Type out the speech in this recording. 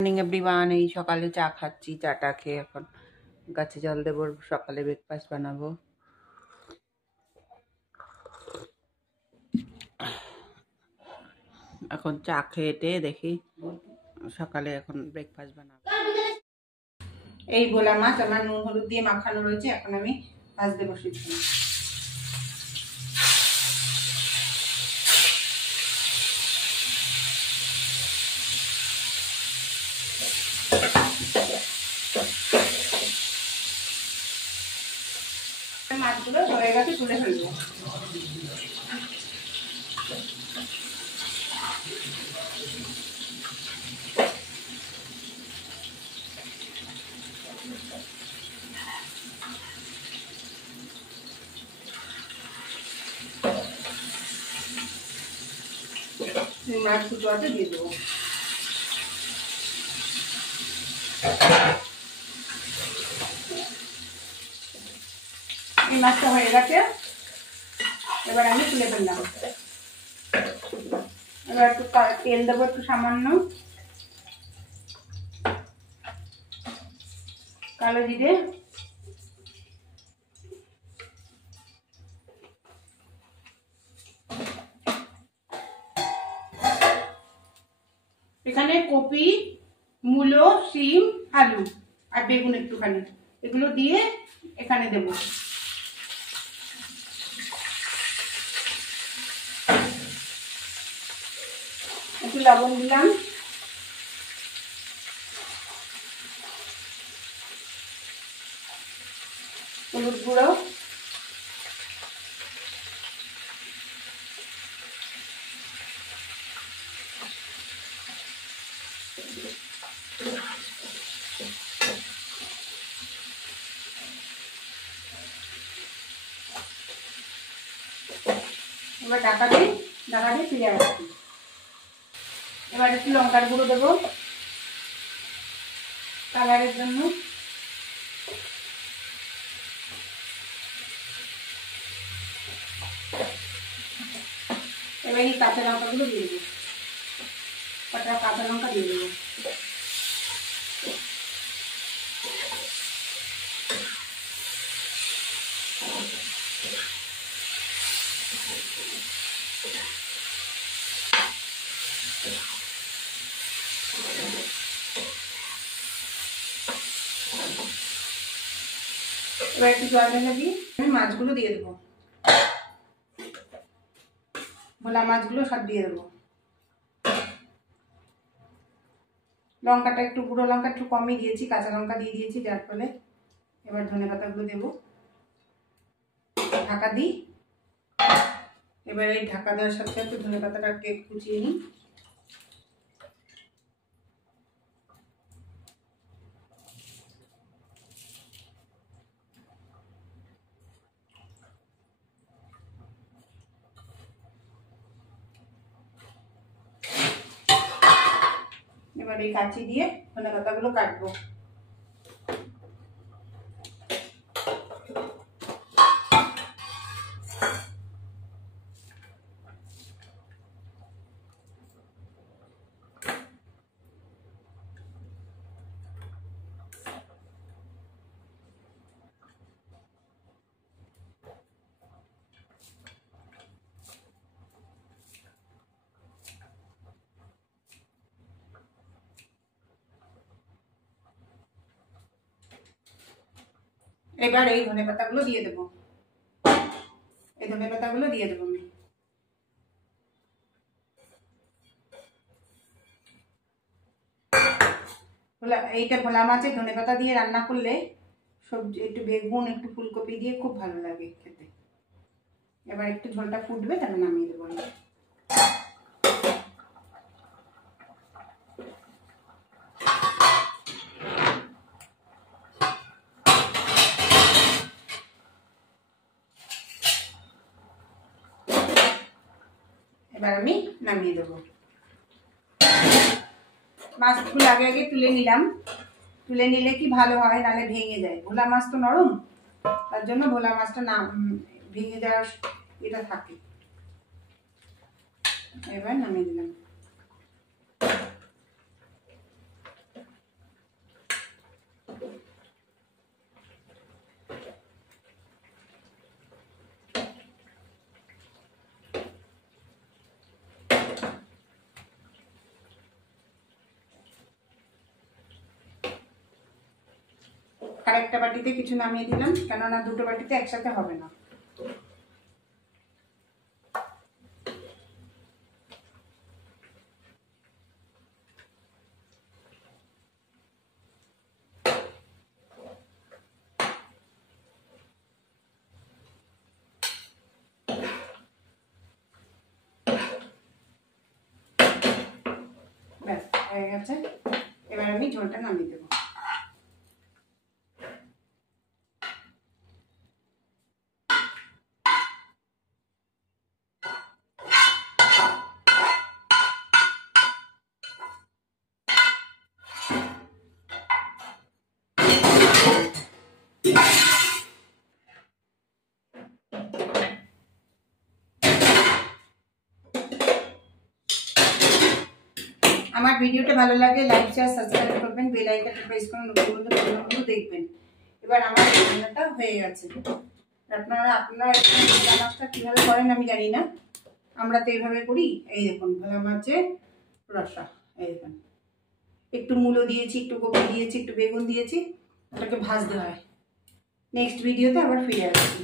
Morning everyone, এই সকালে চা খাচ্ছি। চাটা খেয়ে এখন গাছে জল দেবো, সকালে ব্রেকফাস্ট বানাবো। এখন চা খেয়ে দেখি সকালে এখন ব্রেকফাস্ট বানাবো। এই ভোলা মাছ আমার নুন হলুদ দিয়ে মাখানো রয়েছে, এখন আমি ভাজতে বসেছি। মাছগুলো হয়ে গেছে, তুলে ফেলবো। মাছ দুটো আছে, দিয়ে দেবো। এই মাছটা হয়ে গেছে, এবার আমি তুলে ফেললাম। এবার একটু তেল দেবো, একটু সামান্য কালো জিরে, এখানে কপি, মূলো, শিম, আলু আর বেগুন একটুখানি, এগুলো দিয়ে এখানে দেব। একটু লবণ দিলাম, হলুদ গুঁড়ো, এবার ঢাকা দিয়ে ফিরে আসছি। এবার একটু লঙ্কার গুঁড়ো দেবো কালারের জন্য, এবার এই কাঁচা লঙ্কাগুলো দিয়ে দেবো, কটা কাঁচা লঙ্কা দিয়ে দেবো। এবার একটু জল ঢেলে দিয়ে আমি মাছগুলো দিয়ে দেবো, ভোলা মাছগুলো সব দিয়ে দেবো। লঙ্কাটা একটু, গুঁড়ো লঙ্কা একটু কমই দিয়েছি, কাঁচা লঙ্কা দিয়ে দিয়েছি যার ফলে। এবার ধনেপাতাগুলো দেবো, ঢাকা দিই। এবার এই ঢাকা দেওয়ার সাথে একটু ধনেপাতাটাকে কুচিয়ে নিই। এবার এই কাঁচি দিয়ে ধনেপাতাগুলো কাটবো। এবার এই ধনেপাতাগুলো দিয়ে দেবো, এই ধনেপাতাগুলো দিয়ে দেবো আমি। এইটা ভোলা মাছের ধনেপাতা দিয়ে রান্না করলে সবজি, একটু বেগুন, একটু ফুলকপি দিয়ে খুব ভালো লাগে খেতে। এবার একটু ঝোলটা ফুটবে, তাহলে নামিয়ে দেবো আমি। এবার আমি নামিয়ে দেবো। মাছগুলো আগে আগে তুলে নিলাম, তুলে নিলে কি ভালো হয়, নাহলে ভেঙে যায়। ভোলা মাছ তো নরম, তার জন্য ভোলা মাছটা না ভেঙে যাওয়ার এটা থাকে। এবার নামিয়ে দিলাম। একটা বাটিতে কিছু নামিয়ে দিলাম, কেননা দুটো বাটিতে একসাথে হবে না। ব্যাস হয়ে গেছে। এবার আমি ঝোলটা নামিয়ে দেবো। আমার ভিডিওটা ভালো লাগে লাইক শেয়ার সাবস্ক্রাইব করবেন, বেল আইকনটা প্রেস করে নতুন নতুন দেখবেন। এবার আমার রান্নাটা হয়ে গেছে। আপনারা ভোলা মাছটা কীভাবে করেন আমি জানি না, আমরা তো এইভাবে করি। এই দেখুন ভোলা মাছের রসা, এই দেখুন একটু মূলো দিয়েছি, একটু কপি দিয়েছি, একটু বেগুন দিয়েছি, ওটাকে ভাজতে হয়। নেক্সট ভিডিওতে আবার ফিরে আসছি।